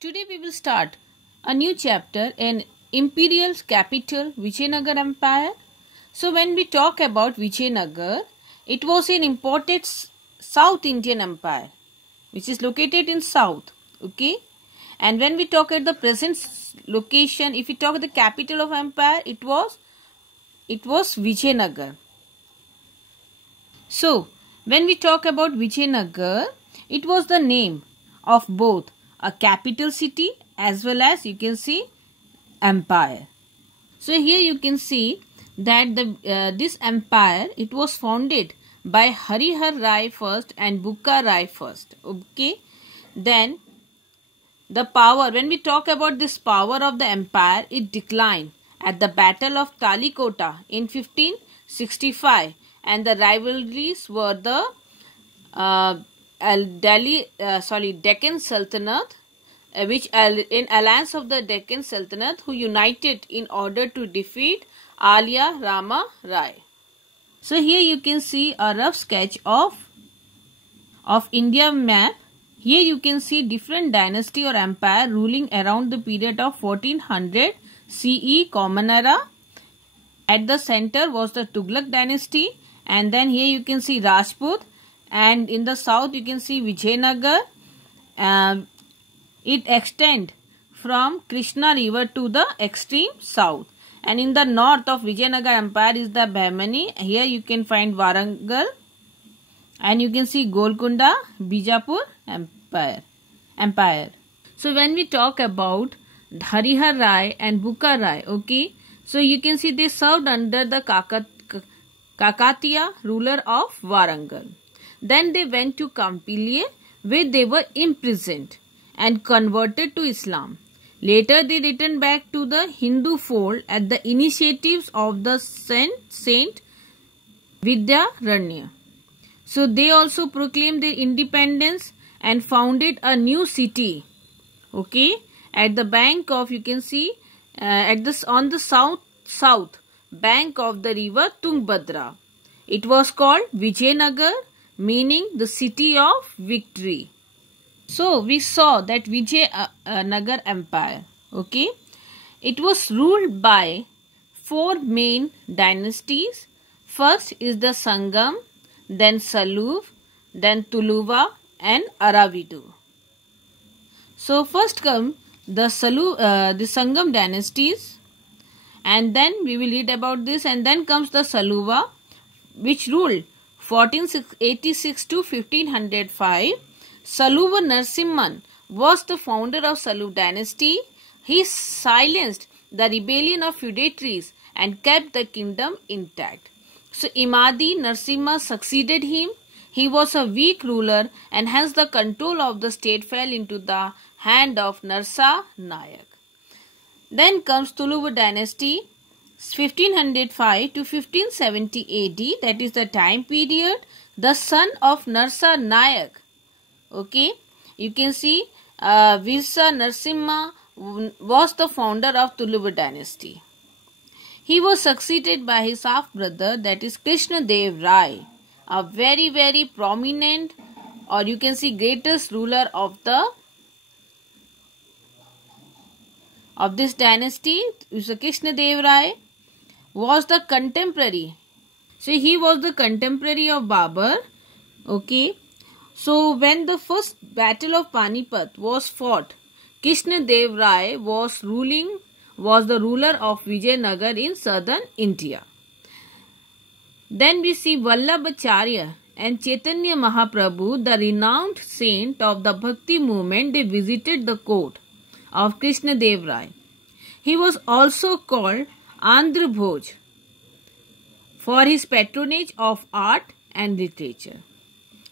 Today we will start a new chapter in imperial capital Vijayanagar Empire. So when we talk about Vijayanagar, it was an important South Indian empire which is located in south. Okay, and when we talk at the present location, if we talk the capital of empire, it was Vijayanagar. So when we talk about Vijayanagar, it was the name of both a capital city as well as you can see empire. So here you can see that this empire, it was founded by Harihar Rai first and Bukka Rai first. Okay, then the power, when we talk about this power of the empire, it declined at the Battle of Talikota in 1565, and the rivalries were the Deccan Sultanate, which in alliance of the Deccan Sultanate, who united in order to defeat Alia Rama Rai. So here you can see a rough sketch of India map. Here you can see different dynasty or empire ruling around the period of 1400 CE Common Era. At the center was the Tughlaq dynasty, and then here you can see Rajput, and in the south you can see Vijayanagar. It extends from Krishna river to the extreme south, and in the north of Vijayanagar empire is the Bahmani. Here you can find Warangal, and you can see Golconda, Bijapur empire. So when we talk about Harihar Rai and Bukka Rai, okay, so you can see they served under the Kakatiya ruler of Warangal. Then they went to Kampilye, where they were imprisoned and converted to Islam. Later they returned back to the Hindu fold at the initiatives of the Saint Vidyaranya. So they also proclaimed their independence and founded a new city, okay, at the bank of, you can see on the south bank of the river Tungbhadra. It was called Vijayanagar, meaning the city of victory. So we saw that Vijayanagar empire, okay, it was ruled by four main dynasties. First is the Sangam, then Saluv, then Tuluva and Aravidu. So first come the Sangam dynasties, and then we will read about this, and then comes the Saluva, which ruled 1486 to 1505. Saluva Narasimhan was the founder of Saluv dynasty. He silenced the rebellion of feudatories and kept the kingdom intact. So Imadi Narasimha succeeded him. He was a weak ruler, and hence the control of the state fell into the hand of Narsa Nayak. Then comes Tuluva dynasty, 1505 to 1570 AD, that is the time period. The son of Narsa Nayak, okay, you can see Virsa Narasimha was the founder of Tuluva dynasty. He was succeeded by his half brother, that is Krishna Dev Rai, a very very prominent, or you can see greatest ruler of this dynasty. Krishna Dev Rai was the contemporary. So he was the contemporary of Babur. Okay. So when the first battle of Panipat was fought, Krishna Dev Rai was the ruler of Vijayanagar in southern India. Then we see Vallabhacharya and Chaitanya Mahaprabhu, the renowned saint of the Bhakti movement. They visited the court of Krishna Dev Rai. He was also called Andhra Bhoj for his patronage of art and literature.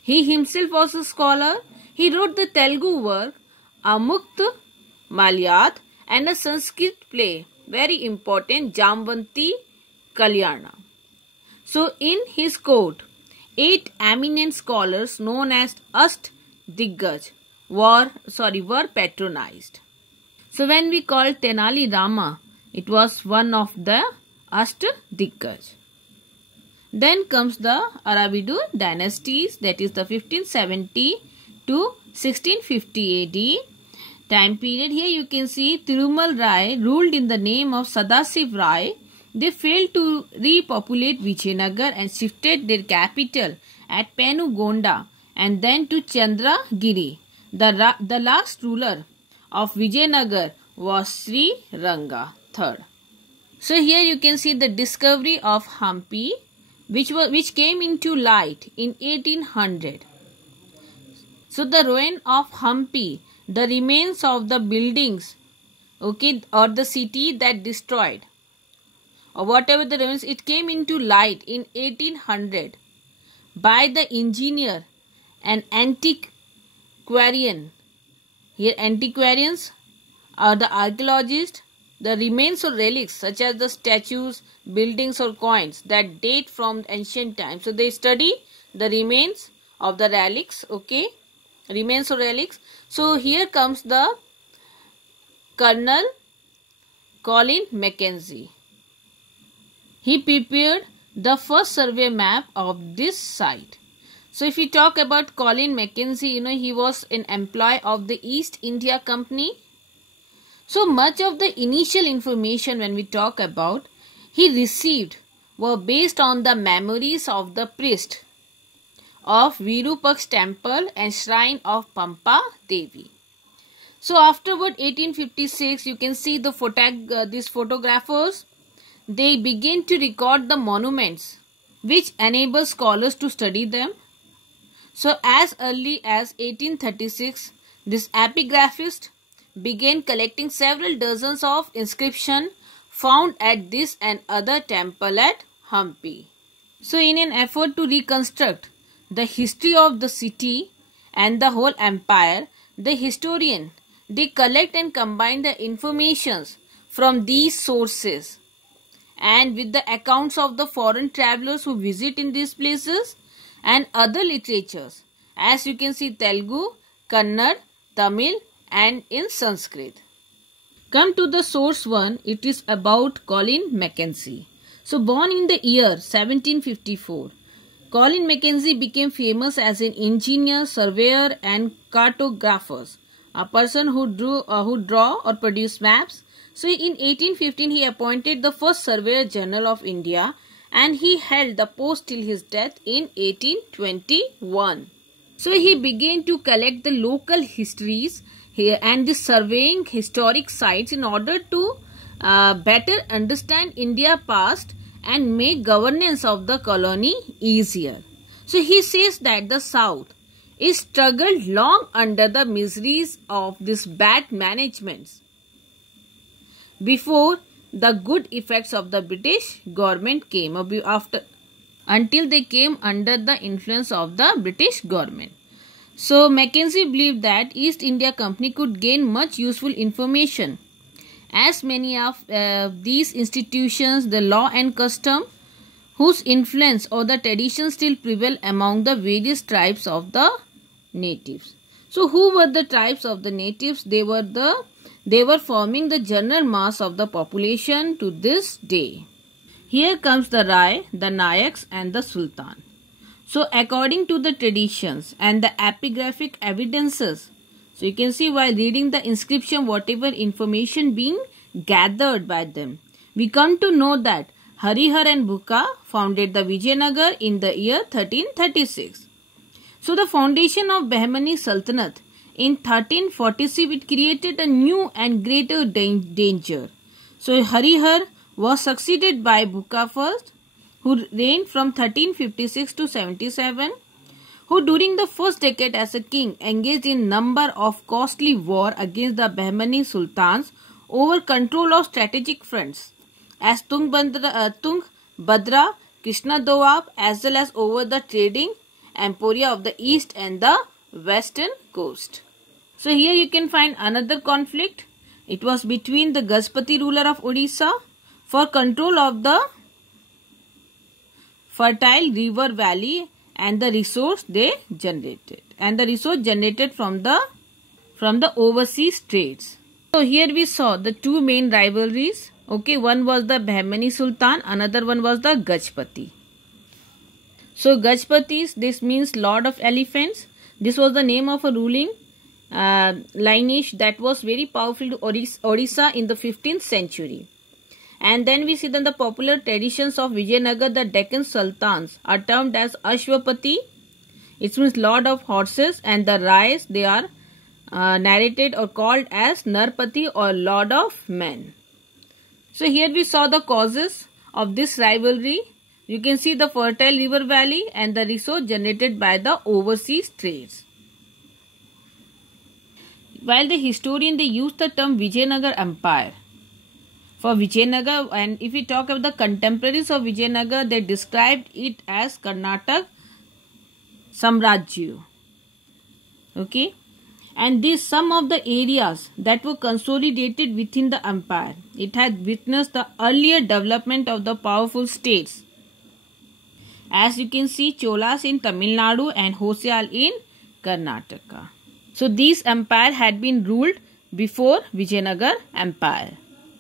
He himself was a scholar. He wrote the Telugu work Amukta Malyat and a Sanskrit play, very important, Jamvanti Kalyana. So in his court, 8 eminent scholars known as Ast Diggaj were patronized. So when we call Tenali Rama, it was one of the Ast Diggaj. Then comes the Aravidu dynasties, that is the 1570 to 1650 AD. time period. Here you can see Thirumal Rai ruled in the name of Sadasiv Rai. They failed to repopulate Vijayanagar and shifted their capital at Penugonda and then to Chandragiri. The last ruler of Vijayanagar was Sri Ranga III. So here you can see the discovery of Hampi, which came into light in 1800. So the ruin of Hampi, the remains of the buildings, okay, or the city that destroyed, or whatever the remains, it came into light in 1800 by the engineer and antiquarian. Here antiquarians are the archaeologists. The remains or relics such as the statues, buildings or coins that date from ancient times. So they study the remains of the relics, okay, remains or relics. So here comes the Colonel Colin Mackenzie. He prepared the first survey map of this site. So if we talk about Colin Mackenzie, he was an employee of the East India Company. So much of the initial information when we talk about he received were based on the memories of the priest of Virupaksh temple and shrine of Pampa Devi. So afterward 1856, you can see these photographers, they begin to record the monuments which enable scholars to study them. So as early as 1836, this epigraphist began collecting several dozens of inscriptions found at this and other temple at Hampi. So in an effort to reconstruct the history of the city and the whole empire, the historian, they collect and combine the informations from these sources and with the accounts of the foreign travelers who visit in these places and other literatures, as you can see Telugu, Kannada, Tamil and in Sanskrit. Come to the source one, it is about Colin Mackenzie. So born in the year 1754, Colin Mackenzie became famous as an engineer, surveyor and cartographer, a person who draw or produce maps. So in 1815 he appointed the first Surveyor General of India and he held the post till his death in 1821. So he began to collect the local histories here and the surveying historic sites in order to better understand India past and make governance of the colony easier. So he says that the South is struggled long under the miseries of this bad management before the good effects of the British government came until they came under the influence of the British government. So Mackenzie believed that East India Company could gain much useful information as many of these institutions, the law and custom, whose influence or the tradition still prevail among the various tribes of the natives. So who were the tribes of the natives? They were forming the general mass of the population to this day. Here comes the Rai, the Nayaks and the Sultan. So according to the traditions and the epigraphic evidences, so you can see while reading the inscription, whatever information being gathered by them, we come to know that Harihar and Bhuka founded the Vijayanagar in the year 1336. So the foundation of Bahmani Sultanate in 1346, it created a new and greater danger. So Harihar was succeeded by Bhuka first, who reigned from 1356 to 77, who during the first decade as a king engaged in number of costly war against the Bahmani sultans over control of strategic fronts as Tungbhadra, Krishna Doab, as well as over the trading emporia of the east and the western coast. So here you can find another conflict. It was between the Gajapati ruler of Odisha for control of the fertile river valley and the resource they generated, and the resource generated from the overseas trades. So here we saw the two main rivalries. Okay, one was the Bahmani Sultan, another one was the Gajapati. So Gajapatis, this means Lord of Elephants. This was the name of a ruling lineage that was very powerful to Odisha in the 15th century. And then we see that the popular traditions of Vijayanagar, the Deccan Sultans, are termed as Ashwapati. It means Lord of Horses, and the Rais, they are narrated or called as Narpati or Lord of Men. So here we saw the causes of this rivalry. You can see the fertile river valley and the resource generated by the overseas trades. While the historian, they use the term Vijayanagar Empire for Vijayanagar, and if we talk about the contemporaries of Vijayanagar, they described it as Karnataka Samrajya. Okay, and these some of the areas that were consolidated within the empire. It had witnessed the earlier development of the powerful states. As you can see, Cholas in Tamil Nadu and Hoysal in Karnataka. So these empire had been ruled before Vijayanagar Empire.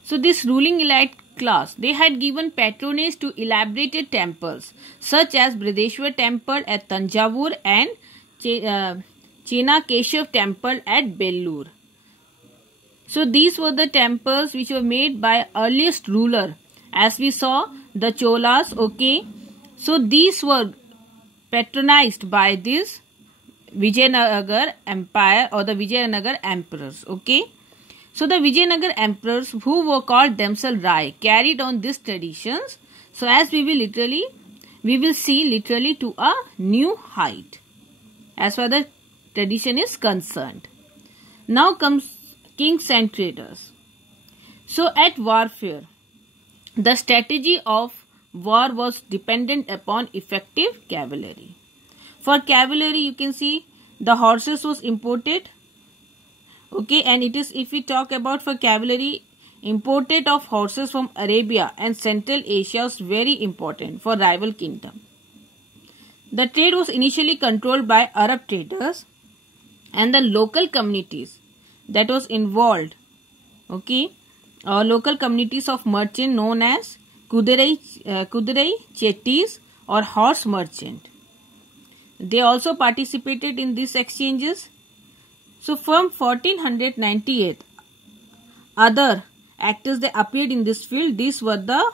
So this ruling elite class, they had given patronage to elaborated temples such as Brideshwar Temple at Tanjavur and Chenakeshav Temple at Bellur. So these were the temples which were made by earliest ruler. As we saw, the Cholas, okay. So these were patronized by this Vijayanagar Empire or the Vijayanagar emperors, okay. So the Vijayanagar emperors, who were called themselves Rai, carried on these traditions. So as we will see literally to a new height as far as the tradition is concerned. Now comes kings and traders. So at warfare, the strategy of war was dependent upon effective cavalry. For cavalry, you can see the horses was imported. Okay, and it is, if we talk about for cavalry, imported of horses from Arabia and Central Asia was very important for rival kingdom. The trade was initially controlled by Arab traders and the local communities that was involved. Okay, local communities of merchant known as Kudirai Chettis or horse merchant. They also participated in these exchanges. So from 1498, other actors that appeared in this field, these were the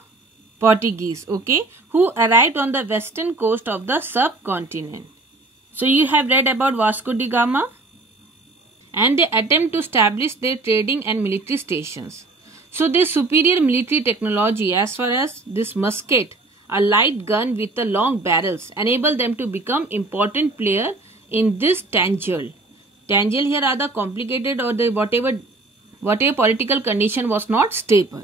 Portuguese, okay, who arrived on the western coast of the subcontinent. So you have read about Vasco da Gama, and they attempt to establish their trading and military stations. So their superior military technology as far as this musket, a light gun with the long barrels, enable them to become important player in this Tanjil. Tanjil here are the complicated or the whatever political condition was not stable.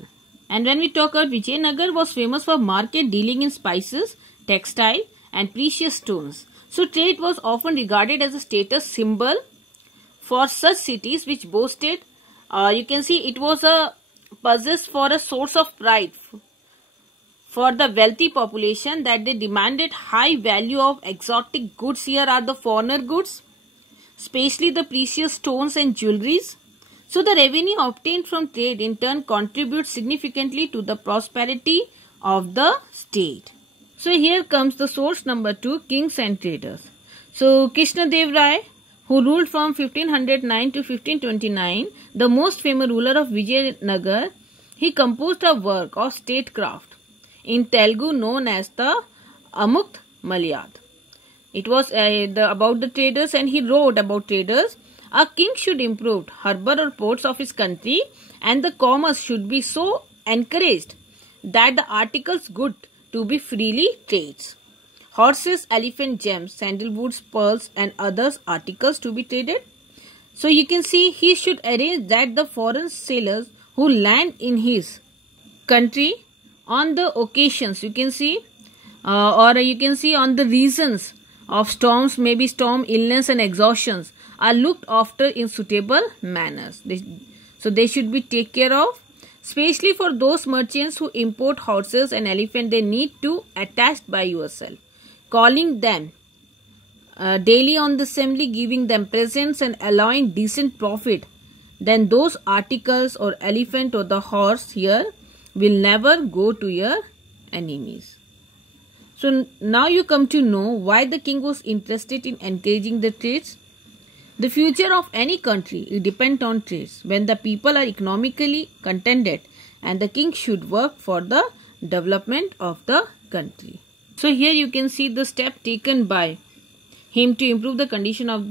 And when we talk about Vijayanagar was famous for market dealing in spices, textile and precious stones. So trade was often regarded as a status symbol for such cities which boasted, you can see it was a possess for a source of pride for the wealthy population that they demanded high value of exotic goods. Here are the foreigner goods, especially the precious stones and jewelries. So the revenue obtained from trade in turn contributes significantly to the prosperity of the state. So here comes the source number 2, kings and traders. So Krishnadev Rai, who ruled from 1509 to 1529, the most famous ruler of Vijayanagar, he composed a work of statecraft in Telugu known as the Amukt Malyad. It was about the traders, and he wrote about traders. A king should improve harbour or ports of his country, and the commerce should be so encouraged that the articles good to be freely trades. Horses, elephant gems, sandalwoods, pearls and others articles to be traded. So you can see he should arrange that the foreign sailors who land in his country on the occasions, you can see or you can see on the reasons of storms, maybe storm, illness and exhaustions, are looked after in suitable manners. So they should be taken care of. Especially for those merchants who import horses and elephant, they need to attach by yourself, calling them daily on the assembly, giving them presents and allowing decent profit. Then those articles or elephant or the horse here will never go to your enemies. So now you come to know why the king was interested in encouraging the trades. The future of any country depends on trades. When the people are economically contented, and the king should work for the development of the country. So here you can see the step taken by him to improve the condition of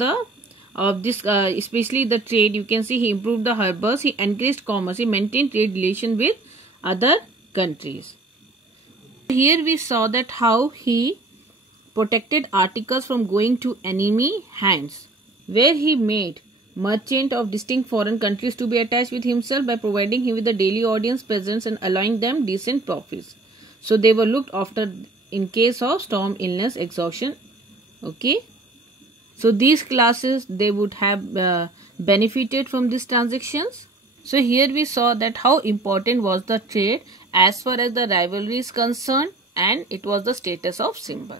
this especially the trade. You can see he improved the harbors, he encouraged commerce, he maintained trade relations with other countries. Here we saw that how he protected articles from going to enemy hands, where he made merchants of distinct foreign countries to be attached with himself by providing him with a daily audience presence and allowing them decent profits. So they were looked after in case of storm, illness, exhaustion. Okay. So these classes, they would have benefited from these transactions. So here we saw that how important was the trade as far as the rivalry is concerned, and it was the status of symbol.